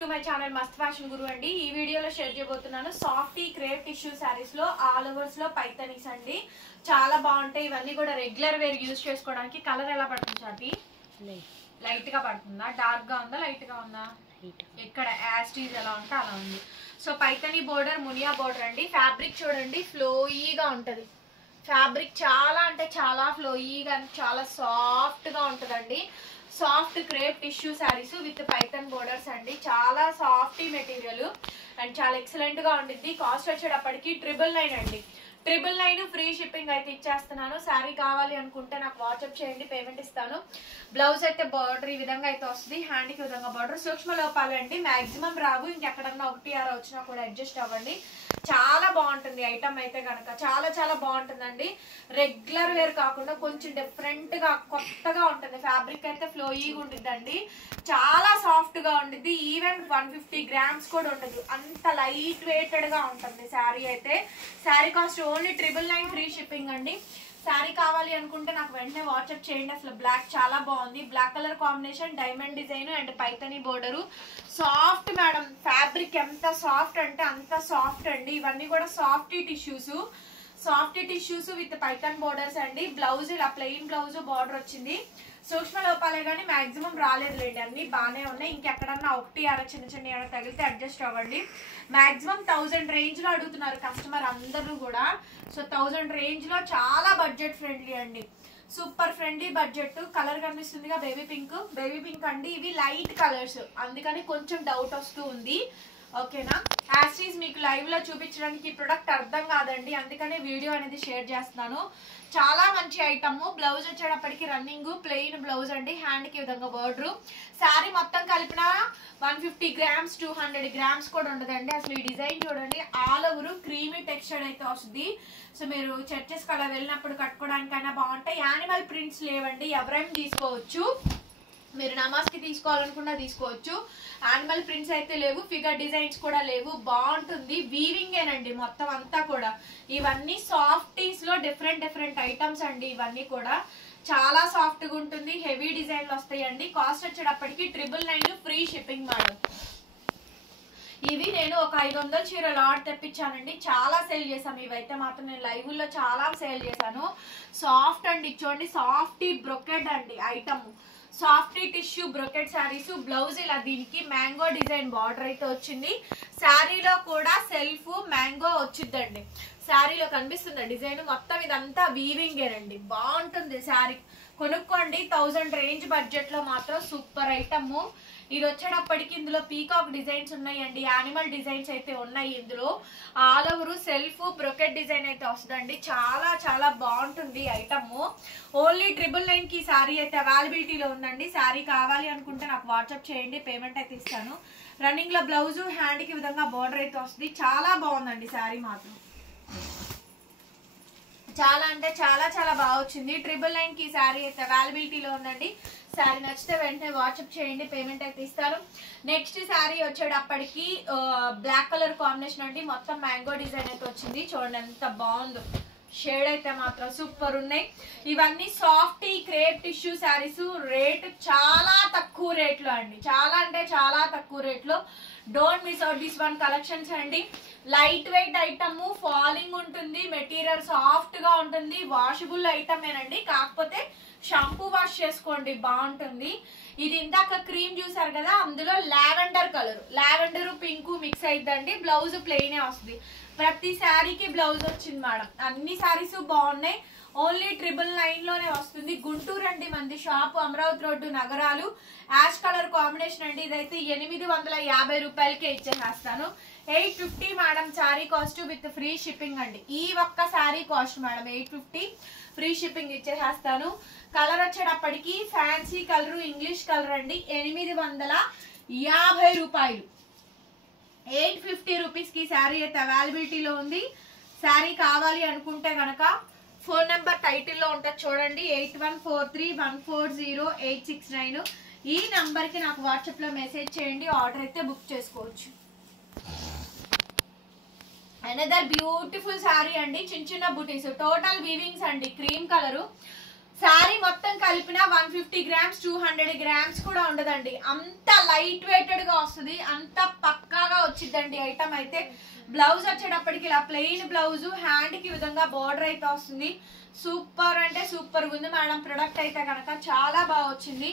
To my channel మస్త్ fashion గురు అండి. ఈ వీడియోలో షేర్ చేయబోతున్నాను సాఫ్టీ క్రేప్ టిష్యూ సారీస్ లో ఆల్ ఓవర్స్ లో పైతనీస్ అండి. చాలా బాగుంటాయి. ఇవన్నీ కూడా రెగ్యులర్ వేర్ యూజ్ చేసుకోవడానికి. కలర్ ఎలా పడుతుంది చాటి? లైట్ గా పడుతుందా, డార్క్ గా ఉందా, లైట్ గా ఉందా? ఇక్కడ యాస్టీజ్ ఎలా ఉంటే అలా ఉంది. So Paithani border, Muniya border అండి. ఫ్యాబ్రిక్ చూడండి ఫ్లోయీగా ఉంటది. ఫ్యాబ్రిక్ చాలా అంటే చాలా ఫ్లోయీగా చాలా సాఫ్ట్ గా ఉంటదండి. Soft crepe tissue saris with Paithani borders అండి. చాలా సాఫ్టీ మెటీరియల్ అండ్ చాలా ఎక్సలెంట్ గా ఉండిద్ది. కాస్ట్ వచ్చేటప్పటికి 999 అండి. 999 ఫ్రీ షిప్పింగ్ అయితే ఇచ్చేస్తున్నాను. శారీ కావాలి అనుకుంటే నాకు వాట్సాప్ చేయండి, పేమెంట్ ఇస్తాను. బ్లౌజ్ అయితే బార్డర్ ఈ విధంగా అయితే వస్తుంది. హ్యాండ్ కి విధంగా బార్డర్. సూక్ష్మ లోపాలు అండి, మాక్సిమం రావు. ఇంకెక్కడన్నా 1 వచ్చినా కూడా అడ్జస్ట్ అవ్వండి. చాలా బాగుంటుంది ఐటమ్ అయితే కనుక. చాలా చాలా బాగుంటుందండి. రెగ్యులర్ వేర్ కాకుండా కొంచెం డిఫరెంట్ గా కొత్తగా ఉంటుంది. ఫ్యాబ్రిక్ అయితే ఫ్లోయీగా ఉండిద్దండి. చాలా సాఫ్ట్ గా ఉండిద్ది. ఈవెన్ 150 గ్రామ్స్ కూడా ఉండదు. అంత లైట్ వెయిటెడ్ గా ఉంటుంది శారీ అయితే. Sari cost only 999 free shipping అండి. శారీ కావాలి అనుకుంటే నాకు వెంటనే వాట్సాప్ చేయండి. అసలు బ్లాక్ చాలా బాగుంది. Black colour combination, diamond design and Paithani border. Soft madam, fabric ఎంత సాఫ్ట్ అంటే అంత సాఫ్ట్ అండి. ఇవన్నీ కూడా softy tissues. Softy tissues with Paithani borders అండి. బ్లౌజ్ ఇలా ప్లెయిన్ బ్లౌజ్ బార్డర్ వచ్చింది. సూక్ష్మ లోపాలే కానీ మాక్సిమం రాలేదులేండి. అన్ని బాగానే ఉన్నాయి. ఇంకెక్కడన్నా 1 చిన్న చిన్న తగిలితే అడ్జస్ట్ అవ్వండి. మాక్సిమం 1000 రేంజ్ లో అడుగుతున్నారు కస్టమర్ అందరూ కూడా. సో 1000 రేంజ్ లో చాలా బడ్జెట్ ఫ్రెండ్లీ అండి. Super friendly budget. కలర్ కనిపిస్తుందిగా బేబీ పింక్. బేబీ పింక్ అండి. ఇవి లైట్ కలర్స్, అందుకని కొంచెం డౌట్ వస్తూ ఉంది. ఓకేనా? యాస్టీస్ మీకు లైవ్ లో చూపించడానికి ఈ ప్రొడక్ట్ అర్థం కాదండి, అందుకనే వీడియో అనేది షేర్ చేస్తున్నాను. చాలా మంచి ఐటమ్. బ్లౌజ్ వచ్చేటప్పటికి రన్నింగ్ ప్లెయిన్ బ్లౌజ్ అండి. హ్యాండ్ కి విధంగా బోర్డర్. శారీ మొత్తం కలిపిన 150 గ్రామ్స్ 200 గ్రామ్స్ కూడా ఉండదండి. అసలు ఈ డిజైన్ చూడండి, ఆల్ ఓవర్ క్రీమీ టెక్స్చర్ అయితే వస్తుంది. సో మీరు చర్చెస్ కి అలా వెళ్ళినప్పుడు కట్టుకోవడానికైనా బాగుంటాయి. యానిమల్ ప్రింట్స్ లేవండి, ఎవరైనా తీసుకోవచ్చు. మీరు నమాజ్ కి తీసుకోవాలనుకున్నా తీసుకోవచ్చు. యానిమల్ ప్రింట్స్ అయితే లేవు, ఫిగర్ డిజైన్స్ కూడా లేవు. బాగుంటుంది. వీవింగ్ ఏనండి మొత్తం అంతా కూడా. ఇవన్నీ సాఫ్టీస్ లో డిఫరెంట్ ఐటమ్స్ అండి. ఇవన్నీ కూడా చాలా సాఫ్ట్ గా ఉంటుంది. హెవీ డిజైన్లు వస్తాయండి. కాస్ట్ వచ్చేటప్పటికి 999 ఫ్రీ షిప్పింగ్ మేడం. ఇవి నేను ఒక 500 చీర లాట్ తెప్పించానండి. చాలా సేల్ చేశాను. ఇవైతే మాత్రం నేను లైవ్ లో చాలా సేల్ చేశాను. సాఫ్ట్ అండి. చూడండి, సాఫ్టీ బ్రొకెట్ అండి item. Softy tissue brocade saris. Blouse ఇలా దీనికి మ్యాంగో డిజైన్ బార్డర్ అయితే వచ్చింది. శారీలో కూడా సెల్ఫ్ మ్యాంగో వచ్చిందండి. శారీలో కనిపిస్తుంది డిజైన్ మొత్తం. ఇదంతా వీవింగ్ ఏనండి. బాగుంటుంది శారీ. కొనుక్కోండి. 1000 రేంజ్ బడ్జెట్ లో మాత్రం సూపర్ ఐటమ్. ఇది వచ్చేటప్పటికి ఇందులో పీకాక్ డిజైన్స్ ఉన్నాయండి. యానిమల్ డిజైన్స్ అయితే ఉన్నాయి ఇందులో. All over self brocade design అయితే వస్తుందండి. చాలా చాలా బాగుంటుంది ఐటమ్. ఓన్లీ 999 కి శారీ అయితే అవైలబిలిటీలో ఉందండి. శారీ కావాలి అనుకుంటే నాకు వాట్సాప్ చేయండి, పేమెంట్ అయితే ఇస్తాను. రన్నింగ్ లో బ్లౌజ్, హ్యాండ్ కి విధంగా బార్డర్ అయితే వస్తుంది. చాలా బాగుందండి శారీ మాత్రం. చాలా అంటే చాలా చాలా బాగా వచ్చింది. 999 కి శారీ అయితే అవైలబిలిటీలో ఉందండి. శారీ నచ్చితే వెంటనే వాట్సాప్ చేయండి, పేమెంట్ అయితే ఇస్తాను. నెక్స్ట్ శారీ వచ్చేటప్పటికి బ్లాక్ కలర్ కాంబినేషన్ అండి. మొత్తం మ్యాంగో డిజైన్ అయితే వచ్చింది. చూడండి ఎంత బాగుందో. షేడ్ అయితే మాత్రం సూపర్ ఉన్నాయి. ఇవన్నీ softy crepe tissue saris. Rate చాలా తక్కువ రేట్లో అండి. చాలా అంటే చాలా తక్కువ రేట్లో. Don't miss out this one collections అండి. లైట్ వెయిట్ ఐటమ్, ఫాలింగ్ ఉంటుంది. మెటీరియల్ సాఫ్ట్ గా ఉంటుంది. వాషబుల్ ఐటమ్ ఏనండి. కాకపోతే షాంపూ వాష్ చేసుకోండి, బాగుంటుంది. ఇది ఇందాక క్రీమ్ చూసారు కదా, అందులో lavender colour, lavender pink mix అయిద్దండి. బ్లౌజ్ ప్లెయిన్ వస్తుంది. ప్రతి శారీకి బ్లౌజ్ వచ్చింది మేడం. అన్ని శారీస్ బాగున్నాయి. ఓన్లీ 999 లోనే వస్తుంది. గుంటూరు అండి మంది షాప్. అమరావతి రోడ్డు, నగరాలు. యాష్ కలర్ కాంబినేషన్ అండి. ఇదైతే 850 రూపాయలకే ఇచ్చేసేస్తాను. 850 madam saree cost with free shipping అండి. ఈ ఒక్క saree cost madam 850 free shipping ఇచ్చేసేస్తాను. కలర్ వచ్చేటప్పటికి ఫ్యాన్సీ కలర్, ఇంగ్లీష్ కలర్ అండి. 850 రూపాయలు. 850 రూపీస్ కి శారీ అయితే అవైలబిలిటీలో ఉంది. శారీ కావాలి అనుకుంటే కనుక ఫోన్ నెంబర్ టైటిల్లో ఉంటుంది చూడండి. 8143140869. ఈ నంబర్ కి నాకు వాట్సాప్ లో మెసేజ్ చేయండి. ఆర్డర్ అయితే బుక్ చేసుకోవచ్చు. అనదర్ బ్యూటిఫుల్ శారీ అండి. చిన్న చిన్న బుటీస్, టోటల్ వీవింగ్స్ అండి. క్రీమ్ కలర్ శారీ మొత్తం కలిపిన 150 గ్రామ్స్ 200 గ్రామ్స్ కూడా ఉండదండి. అంత లైట్ వెయిటెడ్ గా వస్తుంది, అంత పక్కాగా వచ్చిందండి ఐటమ్ అయితే. బ్లౌజ్ వచ్చేటప్పటికి ఇలా ప్లెయిన్ బ్లౌజ్, హ్యాండ్ కి విధంగా బోర్డర్ అయితే వస్తుంది. సూపర్ అంటే సూపర్ ఉంది మేడం ప్రొడక్ట్ అయితే కనుక, చాలా బాగా వచ్చింది.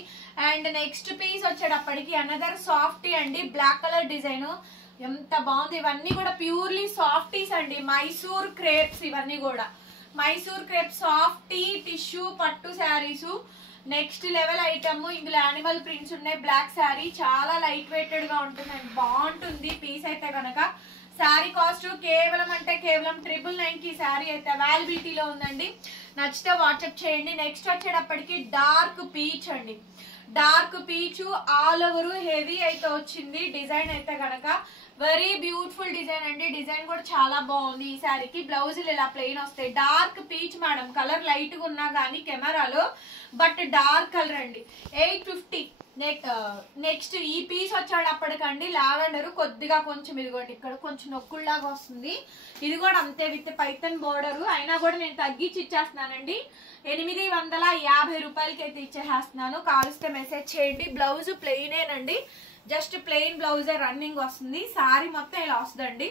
అండ్ నెక్స్ట్ పీస్ వచ్చేటప్పటికి అనదర్ సాఫ్టీ అండి, బ్లాక్ కలర్ డిజైన్. ఎంత బాగుంది. ఇవన్నీ కూడా ప్యూర్లీ సాఫ్టీస్ అండి, మైసూర్ క్రేప్స్. ఇవన్నీ కూడా మైసూర్ క్రేప్ సాఫ్టీ టిష్యూ పట్టు శారీస్. Next level item. ఇందులో యానిమల్ ప్రింట్స్ ఉన్నాయి. బ్లాక్ శారీ చాలా లైట్ వెయిటెడ్ గా ఉంటుంది, బాగుంటుంది పీస్ అయితే కనుక. శారీ కాస్ట్ కేవలం అంటే కేవలం 999 కి శారీ అయితే అవైలబిలిటీలో ఉందండి. నచ్చితే వాట్సాప్ చేయండి. నెక్స్ట్ వచ్చేటప్పటికి డార్క్ పీచ్ అండి, dark peach all over heavy అయితే వచ్చింది డిజైన్ అయితే కనుక. వెరీ బ్యూటిఫుల్ డిజైన్ అండి, డిజైన్ కూడా చాలా బాగుంది. ఈ శారీకి బ్లౌజులు ఇలా ప్లెయిన్ వస్తాయి. Dark peach madam, colour light గా ఉన్నా కానీ కెమెరాలో, బట్ డార్క్ కలర్ అండి. 850. నెక్స్ట్ ఈ పీస్ వచ్చేటప్పటికండి లావెండర్ కొద్దిగా కొంచెం ఇదిగోండి ఇక్కడ కొంచెం నొక్కుల్లాగా వస్తుంది. ఇది కూడా అంతే విత్ పైథన్ బోర్డర్. అయినా కూడా నేను తగ్గించి ఇచ్చేస్తున్నానండి, 850 రూపాయలకి అయితే ఇచ్చేస్తున్నాను. కావలిస్తే మెసేజ్ చేయండి. బ్లౌజ్ ప్లెయినేనండి, జస్ట్ ప్లెయిన్ బ్లౌజే రన్నింగ్ వస్తుంది. శారీ మొత్తం ఇలా వస్తుందండి,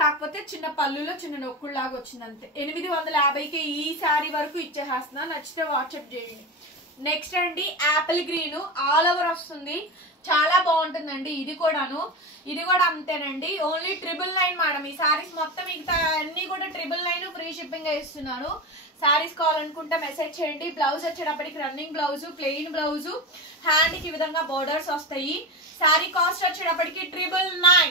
కాకపోతే చిన్న పళ్ళులో చిన్న నొక్కుల్లాగా వచ్చింది అంతే. 850కి ఈ శారీ వరకు ఇచ్చేస్తున్నా. నచ్చితే వాట్సాప్ చేయండి. నెక్స్ట్ అండి యాపిల్ గ్రీన్ ఆల్ ఓవర్ వస్తుంది, చాలా బాగుంటుందండి. ఇది కూడాను, ఇది కూడా అంతేనండి. Only 999 madam. ఈ శారీస్ మొత్తం మిగతా అన్ని కూడా 999 ఫ్రీ షిప్పింగ్ ఇస్తున్నాను. శారీస్ కావాలనుకుంటే మెసేజ్ చేయండి. బ్లౌజ్ వచ్చేటప్పటికి running blouse, plain blouse, hand కి విధంగా బోర్డర్స్ వస్తాయి. శారీ కాస్ట్ వచ్చేటప్పటికి 999.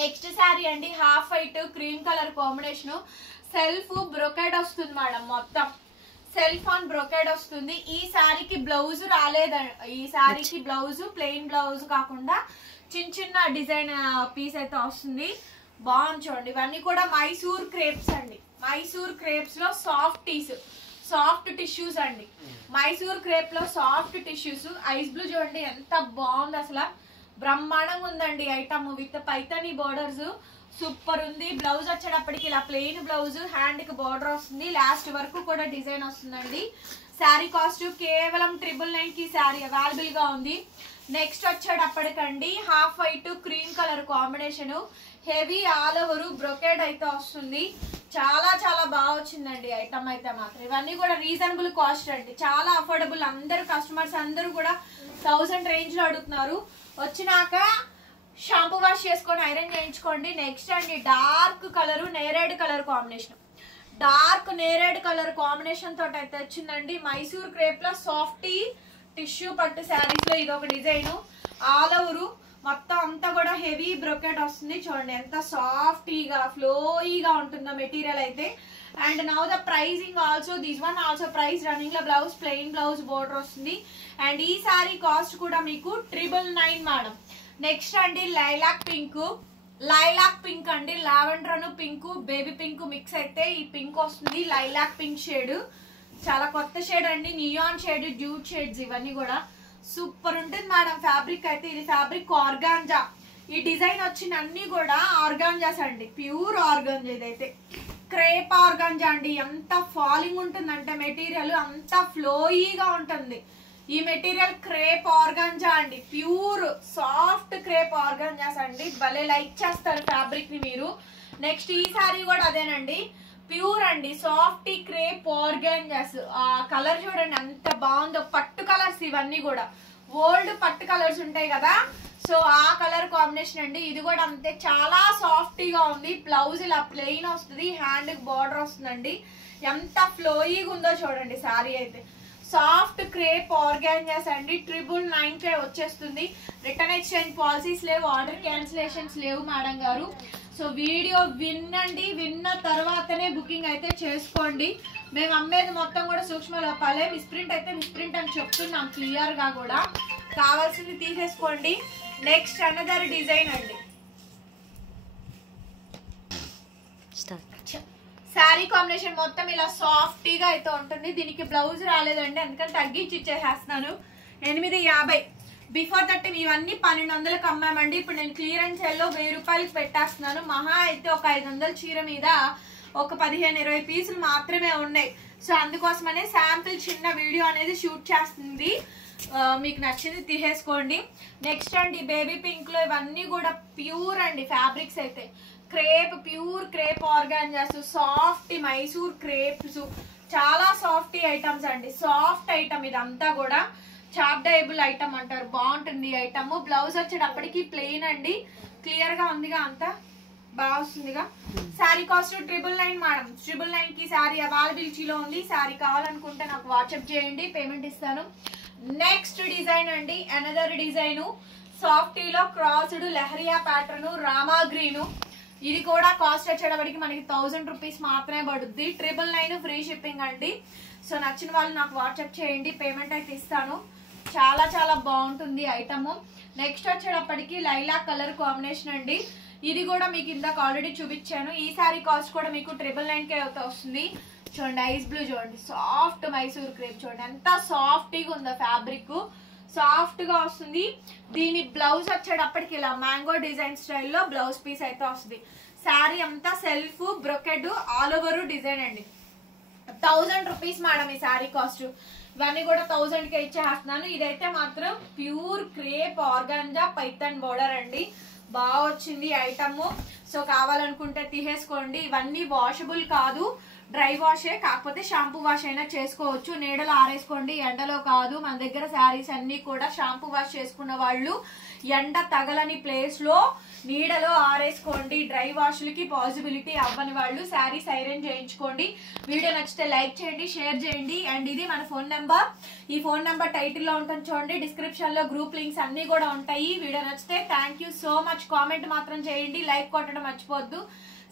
నెక్స్ట్ శారీ అండి half white cream colour combination, self brocade వస్తుంది మేడం. మొత్తం సెల్ఫ్ ఆన్ బ్రొకెడ్ వస్తుంది. ఈ శారీకి బ్లౌజ్ రాలేదండి. ఈ శారీకి బ్లౌజ్ ప్లెయిన్ బ్లౌజ్ కాకుండా చిన్న చిన్న డిజైన్ పీస్ అయితే వస్తుంది. బాగుంది చూడండి. ఇవన్నీ కూడా మైసూర్ క్రేప్స్ అండి, మైసూర్ క్రేప్స్ లో సాఫ్ట్ టిష్యూస్ అండి. మైసూర్ క్రేప్ లో సాఫ్ట్ టిష్యూస్. ఐస్ బ్లూ చూడండి ఎంత బాగుంది, అసలు బ్రహ్మాండంగా ఉందండి item with Paithani borders. Super ఉంది. బ్లౌజ్ వచ్చేటప్పటికి ఇలా ప్లెయిన్ బ్లౌజ్, హ్యాండ్ కి బోర్డర్ వస్తుంది, లాస్ట్ వరకు కూడా డిజైన్ వస్తుందండి. శారీ కాస్ట్ కేవలం 999 కి శారీ అవైలబుల్ గా ఉంది. నెక్స్ట్ వచ్చేటప్పటికండి half white cream colour combination, heavy all over brocade అయితే వస్తుంది. చాలా చాలా బాగా వచ్చిందండి ఐటమ్ అయితే మాత్రం. ఇవన్నీ కూడా రీజనబుల్ కాస్ట్ అండి, చాలా అఫోర్డబుల్. అందరు కస్టమర్స్ అందరూ కూడా 1000 రేంజ్ లో అడుగుతున్నారు. వచ్చినాక షాంపూ వాష్ చేసుకొని ఐరన్ చేయించుకోండి. నెక్స్ట్ అండి డార్క్ కలర్ నేరేడ్ కలర్ కాంబినేషన్, డార్క్ నేరేడ్ కలర్ కాంబినేషన్ తోటి అయితే వచ్చిందండి. మైసూర్ క్రేప్ లో సాఫ్టీ టిష్యూ పట్టు శారీస్ లో ఇది ఒక డిజైన్. ఆల్ ఓవర్ మొత్తం అంతా కూడా హెవీ బ్రొకెట్ వస్తుంది. చూడండి ఎంత సాఫ్టీగా ఫ్లోయిగా ఉంటుందో మెటీరియల్ అయితే. And now the pricing also, this one also price running లో బ్లౌజ్ ప్లెయిన్ బ్లౌజ్ బోర్డర్ వస్తుంది. అండ్ ఈ శారీ కాస్ట్ కూడా మీకు 999 మేడం. నెక్స్ట్ అండి లైలాక్ పింక్ అండి, lavender pink baby pink mix అయితే ఈ పింక్ వస్తుంది. లైలాక్ పింక్ షేడ్ చాలా కొత్త షేడ్ అండి, నియాన్ షేడ్, డ్యూట్ షేడ్స్ ఇవన్నీ కూడా సూపర్ ఉంటుంది మేడం. ఫ్యాబ్రిక్ అయితే ఇది ఫ్యాబ్రిక్ ఆర్గాంజా. ఈ డిజైన్ వచ్చిన అన్ని కూడా ఆర్గాంజాస్ అండి, ప్యూర్ ఆర్గాంజా. ఇదైతే క్రేప్ ఆర్గాంజా అండి. ఎంత ఫాలింగ్ ఉంటుందంటే మెటీరియల్ అంత ఫ్లోయీగా ఉంటుంది. ఈ మెటీరియల్ క్రేప్ ఆర్గాంజా అండి, ప్యూర్ సాఫ్ట్ క్రేప్ ఆర్గాంజాస్ అండి. భలే లైక్ చేస్తారు ఫ్యాబ్రిక్ ని మీరు. నెక్స్ట్ ఈ సారీ కూడా అదేనండి, ప్యూర్ అండి సాఫ్ట్ క్రేప్ ఆర్గాంజాస్. ఆ కలర్ చూడండి ఎంత బాగుందో, పట్టు కలర్స్ ఇవన్నీ కూడా ఓల్డ్ పట్టు కలర్స్ ఉంటాయి కదా, సో ఆ కలర్ కాంబినేషన్ అండి. ఇది కూడా అంతే చాలా సాఫ్టీగా ఉంది. బ్లౌజ్ ఇలా ప్లెయిన్ వస్తుంది, హ్యాండ్ కి బార్డర్ వస్తుందండి. ఎంత ఫ్లోయీగా ఉందో చూడండి సారీ అయితే. సాఫ్ట్ క్రేప్ ఆర్గాంజాస్ అండి. 999 వచ్చేస్తుంది. రిటర్న్ ఎక్స్చేంజ్ పాలసీస్ లేవు, ఆర్డర్ క్యాన్సిలేషన్స్ లేవు మేడం గారు. సో వీడియో వినండి, విన్న తర్వాతనే బుకింగ్ అయితే చేసుకోండి. మేము అమ్మేది మొత్తం కూడా సూక్ష్మ లోపాలే. మిస్ప్రింట్ అయితే మిస్ప్రింట్ అని చెప్తున్నాం క్లియర్ గా కూడా. కావాల్సింది తీసేసుకోండి. నెక్స్ట్ అనదర్ డిజైన్ అండి. శారీ కాంబినేషన్ మొత్తం ఇలా సాఫ్టీగా అయితే ఉంటుంది. దీనికి బ్లౌజ్ రాలేదండి, అందుకని తగ్గించి ఇచ్చేసేస్తున్నాను. 850. బిఫోర్ దట్ ఇవన్నీ 1200కి అమ్మామండి. ఇప్పుడు నేను క్లియరెన్స్ సేల్లో 1000 రూపాయలకి పెట్టేస్తున్నాను. మహా అయితే ఒక 500 చీర మీద ఒక 15-20 పీసులు మాత్రమే ఉన్నాయి. సో అందుకోసమనే శాంపిల్ చిన్న వీడియో అనేది షూట్ చేస్తుంది. మీకు నచ్చింది తీసేసుకోండి. నెక్స్ట్ అండి బేబీ పింక్ లో ఇవన్నీ కూడా ప్యూర్ అండి ఫ్యాబ్రిక్స్ అయితే crepe, pure crepe organzas, soft Mysore crepes, చాలా సాఫ్ట్ ఐటమ్స్ అండి. సాఫ్ట్ ఐటమ్ ఇదంతా కూడా చాప్ డైబుల్ ఐటమ్ అంటారు. బాగుంటుంది ఈ ఐటమ్. బ్లౌజ్ వచ్చేటప్పటికి ప్లెయిన్ అండి. క్లియర్ గా ఉందిగా, అంతా బాగా వస్తుందిగా. Sari cost 999 madam. 999 కి శారీ అవైలబిలిటీలో ఉంది. శారీ కావాలనుకుంటే నాకు వాట్సాప్ చేయండి, పేమెంట్ ఇస్తాను. నెక్స్ట్ డిజైన్ అండి, అనదర్ డిజైన్ సాఫ్టీలో crossed leheriya pattern, Rama green. ఇది కూడా కాస్ట్ వచ్చేటప్పటికి మనకి 1000 రూపీస్ మాత్రమే పడుద్ది. 999 ఫ్రీ షిప్పింగ్ అండి. సో నచ్చిన వాళ్ళు నాకు వాట్సాప్ చేయండి, పేమెంట్ అయితే ఇస్తాను. చాలా చాలా బాగుంటుంది ఐటమ్. నెక్స్ట్ వచ్చేటప్పటికి లైలా కలర్ కాంబినేషన్ అండి. ఇది కూడా మీకు ఇందాక ఆల్రెడీ చూపించాను. ఈ సారీ కాస్ట్ కూడా మీకు 999కే అయితే వస్తుంది. చూడండి ఐస్ బ్లూ, చూడండి సాఫ్ట్ మైసూర్ క్రేప్, చూడండి ఎంత సాఫ్ట్గా ఉందో ఫ్యాబ్రిక్, సాఫ్ట్ గా వస్తుంది. దీని బ్లౌజ్ వచ్చేటప్పటికి ఇలా మ్యాంగో డిజైన్ స్టైల్లో బ్లౌజ్ పీస్ అయితే వస్తుంది. శారీ అంతా self brocade all over design అండి. 1000 రూపీస్ మేడం ఈ శారీ కాస్ట్. ఇవన్నీ కూడా 1000కే ఇచ్చేస్తున్నాను. ఇదైతే మాత్రం pure crepe organza Python border అండి. బాగా వచ్చింది ఐటమ్. సో కావాలనుకుంటే తీసేసుకోండి. ఇవన్నీ వాషబుల్ కాదు, డ్రై వాషే, కాకపోతే షాంపూ వాష్ అయినా చేసుకోవచ్చు. నీడలో ఆరేసుకోండి, ఎండలో కాదు. మన దగ్గర శారీస్ అన్ని కూడా షాంపూ వాష్ చేసుకున్న వాళ్ళు ఎండ తగలని ప్లేస్ లో నీడలో ఆరేసుకోండి. డ్రై వాష్లకి పాసిబిలిటీ అవ్వని వాళ్ళు శారీస్ ఐరన్ చేయించుకోండి. వీడియో నచ్చితే లైక్ చేయండి, షేర్ చేయండి. అండ్ ఇది మన ఫోన్ నెంబర్. ఈ ఫోన్ నెంబర్ టైటిల్ లో ఉంటుంది చూడండి. డిస్క్రిప్షన్ లో గ్రూప్ లింక్స్ అన్ని కూడా ఉంటాయి. వీడియో నచ్చితే thank you so much. Comment మాత్రం చేయండి, లైక్ కొట్టడం మర్చిపోవద్దు,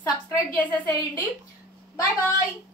సబ్స్క్రైబ్ చేసేసేయండి. Bye bye.